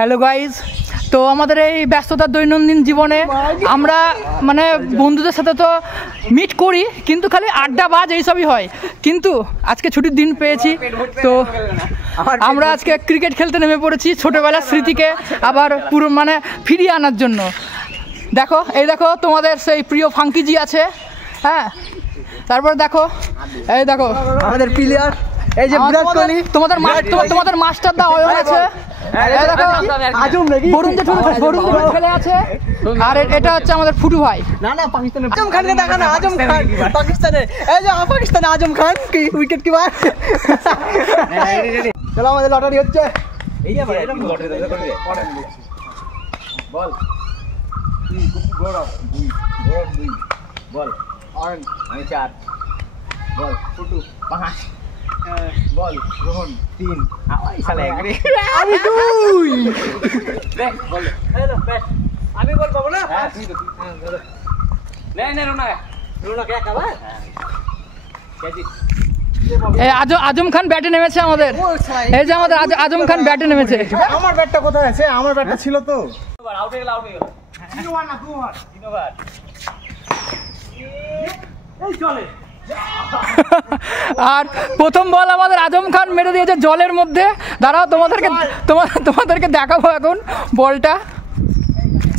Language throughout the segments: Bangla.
হ্যালো গাইজ, তো আমাদের এই ব্যস্ততার দৈনন্দিন জীবনে আমরা মানে বন্ধুদের সাথে তো মিট করি, কিন্তু খালি আড্ডা বাজ এইসবই হয়। কিন্তু আজকে ছুটির দিন পেয়েছি, তো আমরা আজকে ক্রিকেট খেলতে নেমে পড়েছি ছোটোবেলার স্মৃতিকে আবার পুরো মানে ফিরিয়ে আনার জন্য। দেখো, এই দেখো তোমাদের সেই প্রিয় ফাঙ্কিজি আছে, হ্যাঁ। তারপর দেখো, এই দেখো আমাদের প্লেয়ার, এই যে বিরাট কোহলি, তোমাদের মাস্টার দা অয়ন আছে, খেলে আছে। আর এটা হচ্ছে আমাদের ফুটু ভাই। না না, পাকিস্তানের আজম খানকে দেখা না, আজম খান পাকিস্তানের, এই যে পাকিস্তানে আজম খান কি উইকেট কিপার। চলো আমাদের লটারি হচ্ছে, এই যে এটা লটারি করে দে বল গৌরব 2 বল অরেঞ্জ আমি 4 বল ফুটু 5 বল রোহন 3 শালা একরে আমি 2 দেখ বল এই তো ব্যাট আমি বল পাবো না। হ্যাঁ তুই তো নে নে রোনা কে কাবা কেজি। আজম খান ব্যাটে নেমেছে আমাদের, এই যে আমাদের আজম খান ব্যাটে নেমেছে। আমার ব্যাটটা কোথায় আছে? আমার ব্যাটটা ছিল তো, আউট হয়ে গেল 3 ওভার না 2 ওভার 3 ওভার এই চলে। আর প্রথম বল আমাদের আজম খান মেরে দিয়েছে জলের মধ্যে। দাঁড়াও, তোমাদেরকে দেখাবো এখন বলটা।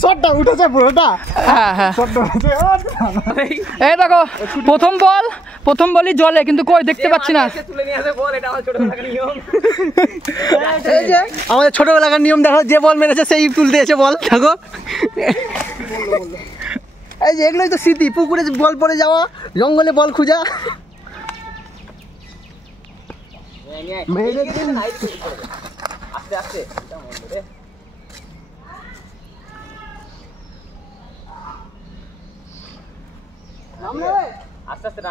শটটা উঠেছে পুরোটা, হ্যাঁ হ্যাঁ শটটা উঠেছে। এই দেখো, প্রথম বলই জলে, কিন্তু কই দেখতে পাচ্ছি না। তুলে নিয়ে আসে বল, এটা আমার ছোটবেলাকার নিয়ম। এই যে আমাদের ছোটবেলাকার নিয়ম, দেখো যে বল মেরেছে সেই তুলতে এসে বল। দেখো এই যে এগুলোই তো স্মৃতি, পুকুরে বল পড়ে যাওয়া, জঙ্গলে বল খুঁজা। আস্তে আস্তে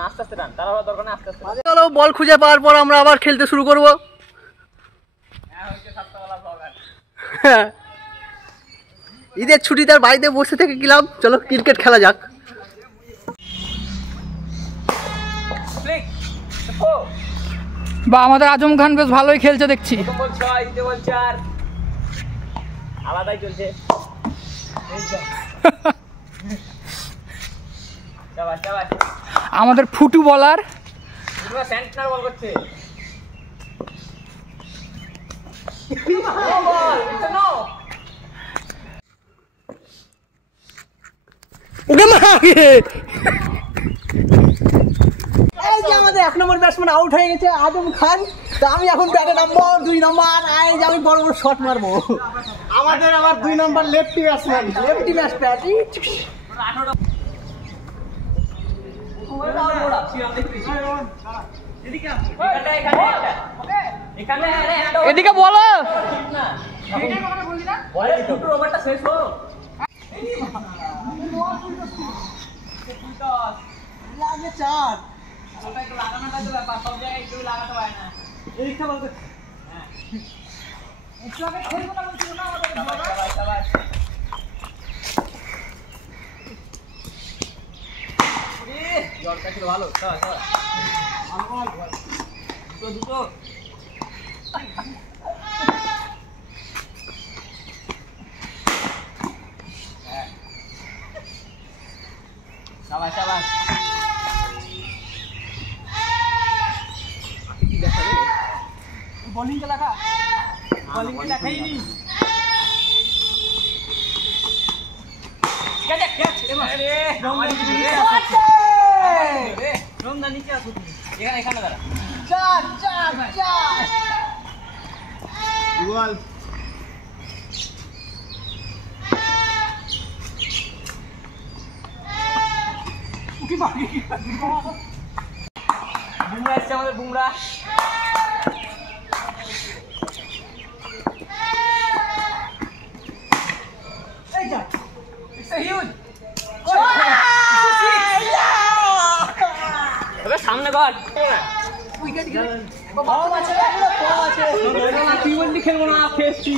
আস্তে আস্তে রান, তারা দরকার না, আস্তে আস্তে। চলো বল খুঁজে পাওয়ার পর আমরা আবার খেলতে শুরু করব। ঈদের ছুটিতে আর বাড়িতে বসে থেকে গেলাম, চলো ক্রিকেট খেলা যাক। বা আমাদের আজম খান বেশ ভালোই খেলছে দেখছি। বল 6 দিতে বল 4 আলাদাই চলছে। শাবাশ শাবাশ, আমাদের ফুটু বলার পুরো সেন্টার বল করছে। এই যে আমাদের 1 নম্বর ব্যাটসম্যান আউট হয়ে গেছে আজম খান, তো আমি এখন ব্যাটে নামবো 2 নম্বর। এই যে আমি বড় বড় শট মারবো। আমাদের আবার 2 নম্বর লেফটি ব্যাটসম্যান, লেফটি ব্যাটসম্যান। এদিকে বলো, শেষ হোক। লাগে 4 লাগানোটা তো ব্যাপার, সব জায়গায় একটু লাগাতে পারে না। এদিকটা বলতে জলটা ছিল ভালো, দুটো শাবাশ শাবাশ। বোলিংটা দেখা, বোলিংটা দেখাইনি। এখানে দাঁড়া। 4 বল বুমরা এসছে আমাদের, বুমরা। সামনে গল টি20 খেলবো না, খেলছি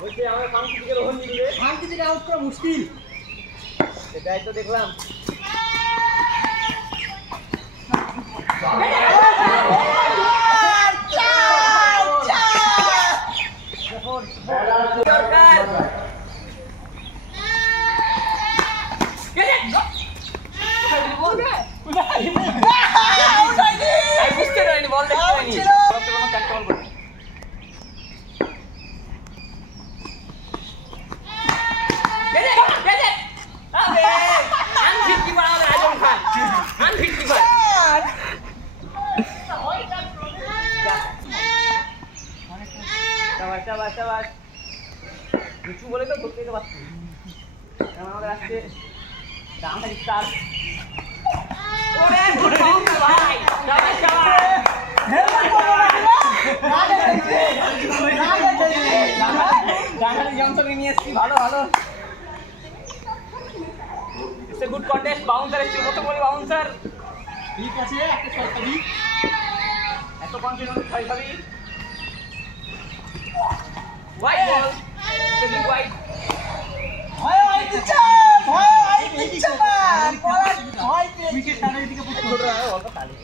বলছি আমার মাংকি দিকে রোহন দিবে মাংকি দিকে আউট করা মুশকিল সেটাই তো দেখলাম কিছু বলে তো ধরতে পারছি আমাদের আজকে দাম স্টার নিয়ে এসছি ভালো ভালো it's a good contest bouncer এসছে কত বলি বাউন্সার ঠিক আছে একটা ছয় খাবি এত কনফিডেন্স ছয় খাবি হোয়াইট বল সেদিন হোয়াইট ভয় ভয় দিচ্ছে ভয় দিচ্ছে ভয় উইকেট টানের দিকে পুরো ছোট আর অল্প তালি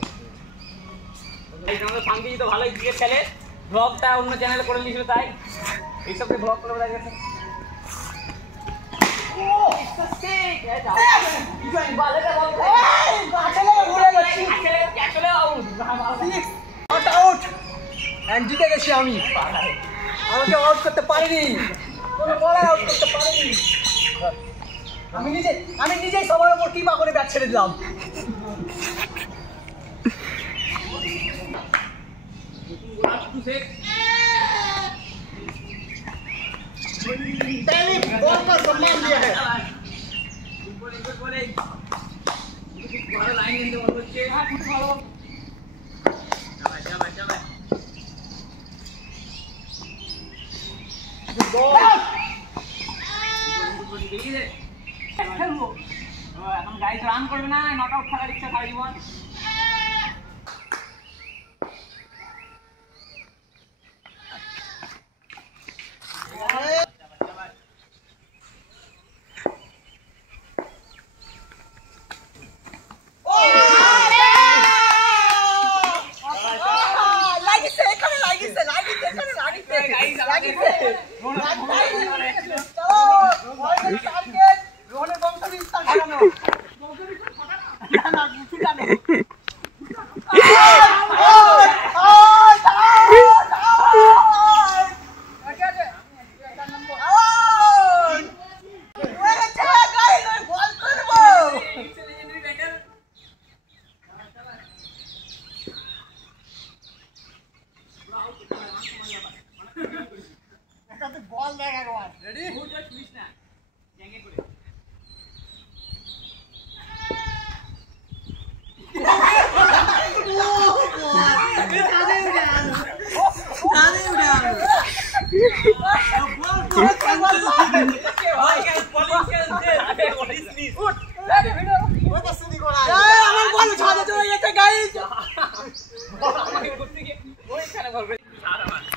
এই আমাদের ফাঙ্কি তো ভালোই ক্রিকেট খেলে ব্লগটা অন্য চ্যানেলে করে নিয়েছিল তাই এই সবকে ব্লগ করে বলা গেছে ও সিক এ যাও ইজয় বলটা বল আসলে ঘুরে যাচ্ছি আসলে আউট নট আউট এন্ড জিতে গেছি আমি আমাকে আউট করতে পারিনি কোনো বল আউট করতে পারিনি আমি নিজেই সবার উপর টিপা করে ব্যাট ছেড়ে দিলাম बॉल का सम्मान दिया है এখন গাইস রান করবে না নট আউট থাকার ইচ্ছা সারা জীবন বল দেখ একবার রেডি হু জাস্ট মিস না গ্যাঙ্গে করে আমার বল ছাদে চলে গেছে গাইস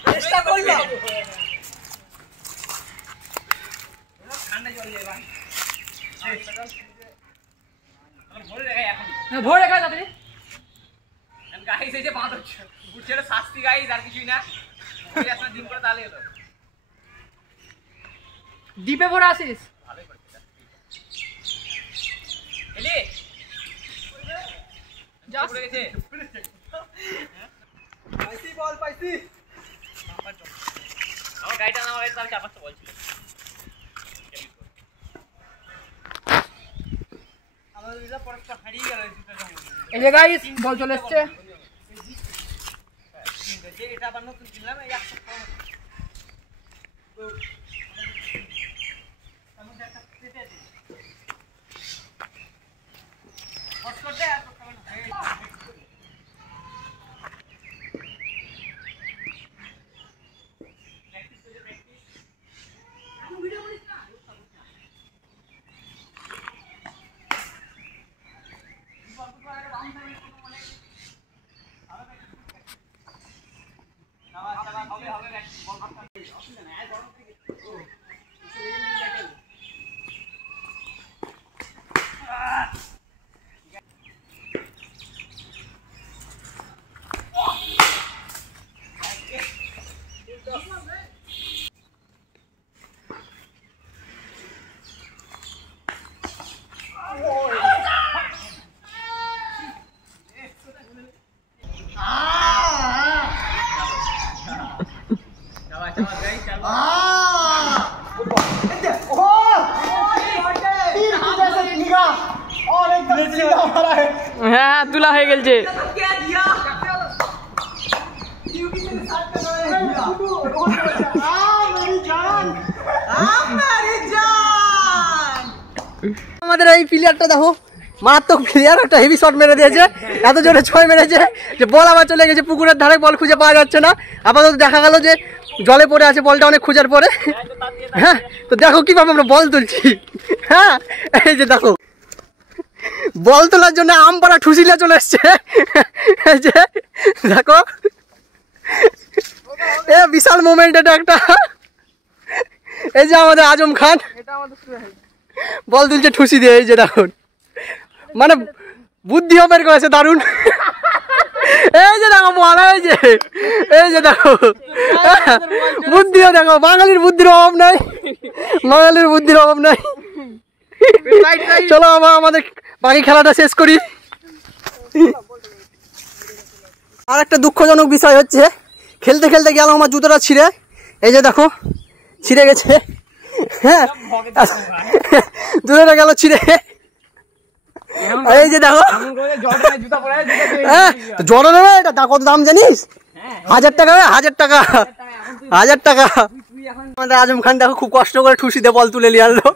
চেষ্টা করলাম ভরে রেখা যাতে গাইস এই যে বাঁধ হচ্ছে বুঝছে শাস্তি গাইস আর কিছুই না ওই একটা দিন করে তাহলে হলো ডিপে ভরে আসিস ভালোই করছিস এলি যা পড়ে গেছে পাইছি বল পাইছি আমার গাড়িটা নামা গেছে তার 4-5টা বল ছিল আমাদের এটা পরটা হারিয়ে গেল এই যে গাইস বল চলে এসেছে যে এটা আবার নতুন কিনলাম এই একটা আমি একটা পেতে দিই পছ করতে আর করতে না হবে বল ভাগ হ্যাঁ তুলা হয়ে গেছে। আমাদের এই প্লেয়ারটা দেখো মারাত্মক প্লেয়ার, একটা হেভি শট মেরে দিয়েছে, এত জোরে 6 মেরেছে যে বল আবার চলে গেছে পুকুরের ধারে, বল খুঁজে পাওয়া যাচ্ছে না। আপাতত দেখা গেল যে জলে পড়ে আছে বলটা অনেক খোঁজার পরে। হ্যাঁ তো দেখো কিভাবে আমরা বল তুলছি। হ্যাঁ এই যে দেখো বল তোলার জন্য আমপাড়া ঠুসিলা চলে এসছে। এই যে দেখো এ বিশাল মোমেন্ট এটা একটা। এই যে আমাদের আজম খান বল তুলছে ঠুসি দিয়ে। এই যে দেখুন মানে বুদ্ধিও বের করেছে দারুণ। এই যে দেখো বল, এই যে দেখো বুদ্ধিও দেখো, বাঙালির বুদ্ধির অভাব নাই, বাঙালির বুদ্ধির অভাব নাই। চলো আমাদের বাকি খেলাটা শেষ করি। আর একটা দুঃখজনক বিষয় হচ্ছে খেলতে খেলতে গেল আমার জুতোটা ছিঁড়ে, এই যে দেখো ছিঁড়ে গেছে। হ্যাঁ জুতোটা গেল ছিঁড়ে। এই যে দেখো জর্ডানের এটা কত দাম জানিস? 1000 টাকা, 1000 টাকা, 1000 টাকা। আমাদের আজম খান দেখো খুব কষ্ট করে ঠুসিতে বল তুলে নিয়ে আনলো।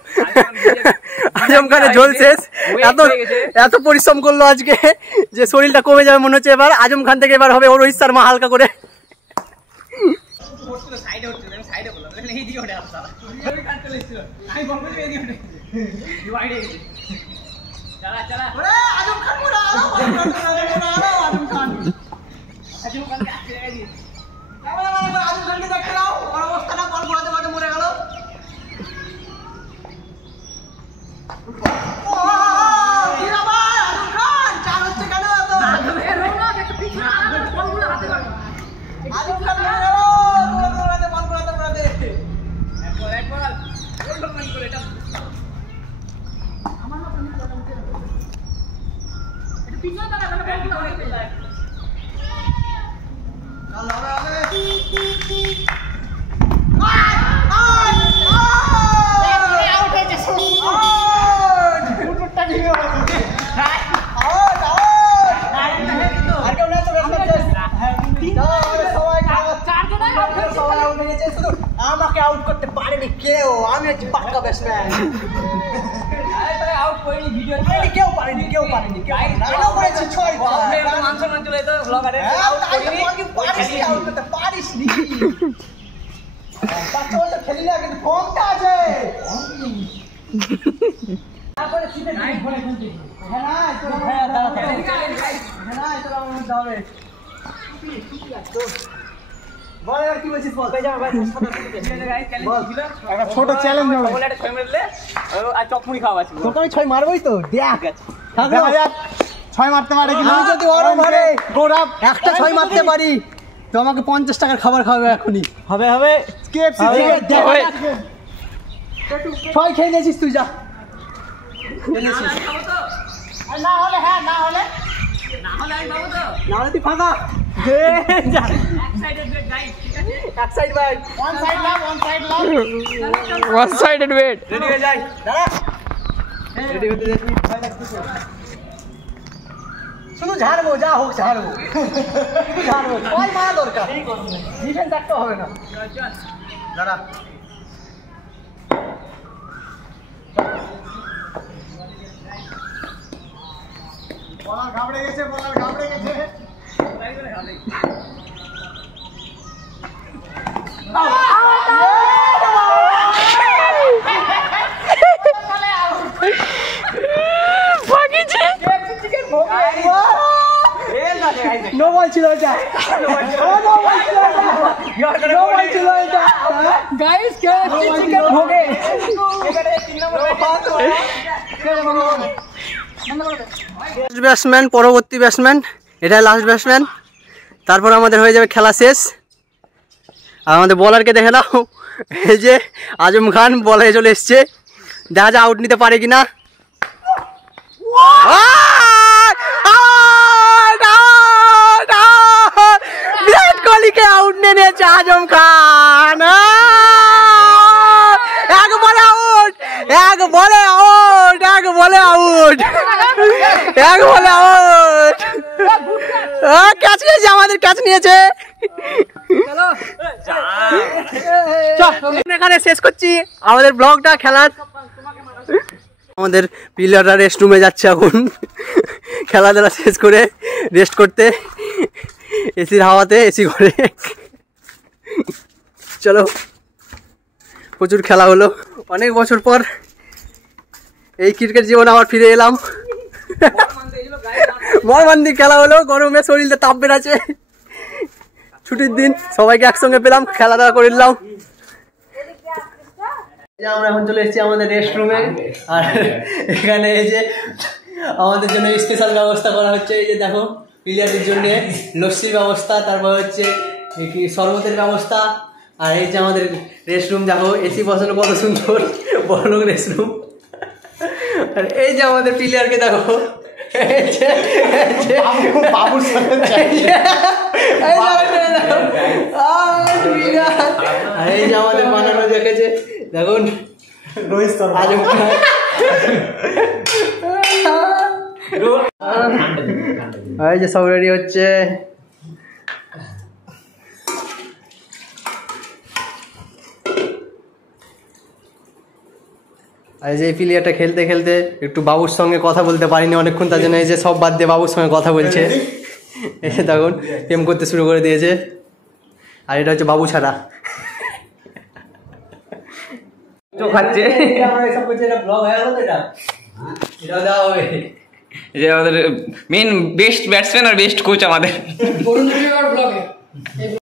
আজম খানের ঝোল শেষ, এত পরিশ্রম করলো আজকে যে শরীরটা কমে যাবে মনে হচ্ছে। এবার আজম খান থেকে এবার হবে রোহিত শর্মা হালকা করে। আমাকে আউট করতে পারেনি কেউ, আমি হচ্ছে পাক্কা ব্যাটসম্যান। কেউ পারেনি, কেউ পারেনি, আউট করেছি 6 বার। আউট করতে পারিস নি, বাচ্চা বাচ্চা খেলি না কিন্তু ফর্মটা আছে। তারপরে সিধে ঘরে খুঁজছি। হ্যাঁ না তোর ভাই দাঁড়া, হ্যাঁ না তোর আমার মধ্যে হবে। বল আর কি বলছিস বল। একটা ছোট চ্যালেঞ্জ হবে, বল একটা 6 মারলে আর চকমুড়ি খাওয়া আছে। তোকে আমি 6 মারবই তো, দেখ দেখা যাক 6 মারতে পারে কিনা। আমি যদি ওরম মারে গোরাব একটা 6 মারতে পারি তো আমাকে 50 টাকার খাবার খাওয়াবে এখনি। হবে হবে কেএফসি থেকে দেখ 6 খেয়ে নিয়েছিস তুই, যা এনেছিস। না হলে হ্যাঁ, না হলে আমি পাবো তো, না হলে তুই ফাঁকা। এক সাইড ভাই, one side love, one sided wait. Ready হয়ে যাই, দাঁড়া রেডি হতে দে। শুধু ঝাড়বো, যা হোক ঝাড়বো, ঝাড়বো, বল মারা দরকার, ডিফেন্স একটা হবে না। দাঁড়া বলার ঘাবড়ে গেছে, বলার ঘাবড়ে গেছে। নো বল ছিল এটা, নো বল ছিল এটা। গাইস কেএফসি চিকেন ভোগে এখানে 3 নম্বর ব্যাটসম্যান, পরবর্তী ব্যাটসম্যান, এটা লাস্ট ব্যাটসম্যান। তারপর আমাদের হয়ে যাবে খেলা শেষ। আর আমাদের বলারকে দেখে নাও, এই যে আজম খান বলে চলে এসছে, দেখা যায় আউট নিতে পারে কিনা। বিরাট কোহলিকে আউট নিয়ে নিয়েছে আজম খান। এক বলে আউট, এক বলে আউট, এক বলে আউট, এক বলে আউট। ক্যাচ নিয়েছে, আমাদের ক্যাচ নিয়েছে। এখানে শেষ করছি আমাদের ব্লগটা খেলার। আমাদের প্লেয়াররা রেস্ট রুমে যাচ্ছে এখন খেলাধুলা শেষ করে রেস্ট করতে, এসির হাওয়াতে, এসি করে। চলো, প্রচুর খেলা হলো, অনেক বছর পর এই ক্রিকেট জীবনে আবার ফিরে এলাম। মরমান্দি খেলা হলো, গরমে শরীরে তাপ বেড়াচ্ছে, ছুটির দিন সবাইকে একসঙ্গে পেলাম, খেলা দাওয়া করে নিলাম। আমরা এখন চলে এসেছি আমাদের রেস্ট রুমে, আর এখানে এই যে আমাদের জন্য স্পেশাল ব্যবস্থা করা হচ্ছে। এই যে দেখো, প্লেয়ারদের জন্য লস্যির ব্যবস্থা, তারপর হচ্ছে কি শরবতের ব্যবস্থা। আর এই যে আমাদের রেস্ট রুম দেখো, এসি বসানো কত সুন্দর, বড় রেস্ট রুম। আর এই যে আমাদের প্লেয়ারকে দেখো, এই যে আমাদের বানানো দেখেছে দেখুন, এই যে সব রেডি হচ্ছে। আর যে প্লেয়ারটা খেলতে খেলতে একটু বাবুর সঙ্গে কথা বলতে পারিনি অনেকক্ষণ, তার জন্য এই যে সব বাদ দিয়ে বাবুর সঙ্গে কথা বলছে। এসে তখন প্রেম করতে শুরু করে দিয়েছে। আর এটা হচ্ছে বাবু ছাড়া খাচ্ছে। আমাদের মেন বেস্ট ব্যাটসম্যান আর বেস্ট কোচ আমাদের।